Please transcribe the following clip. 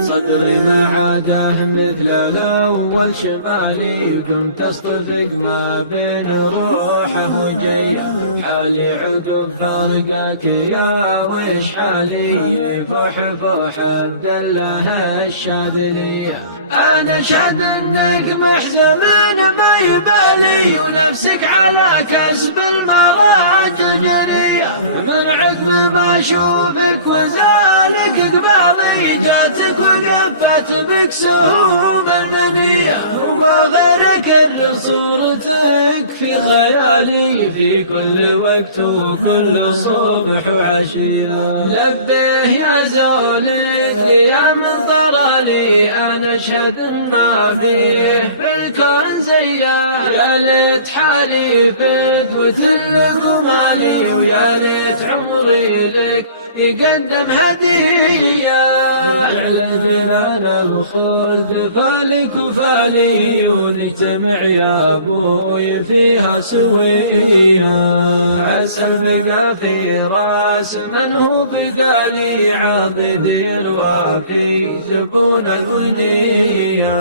صدري ما عاده مثل الأول شمالي، كنت أصطفق ما بين روحه وجيه، حالي عقب فرقك يا وش حالي، فوح فوح الدله الشاذلية. أنا شهد إنك محزن ما يبالي، ونفسك على كسب المراد تجري، من عقب ما أشوفك وزارك قبالي، جاتك وقفت بك سهوم المنية، وما غيرك إن صورتك في خيالي، في كل وقت وكل صبح وعشية. لبيه يا زولك يا من طرالي، أنا أشهد ما فيه في الكون زيه، يا ليت حالي فيك وتلك ومالي، ويا ليت عمري لك يقدم هدية. على جنان الخلد فالك وفالي، ونجتمع يا أبوي فيها سوية، عسى البقى في راس من هو بقالي، عاضدي الوافي جبون الغنية.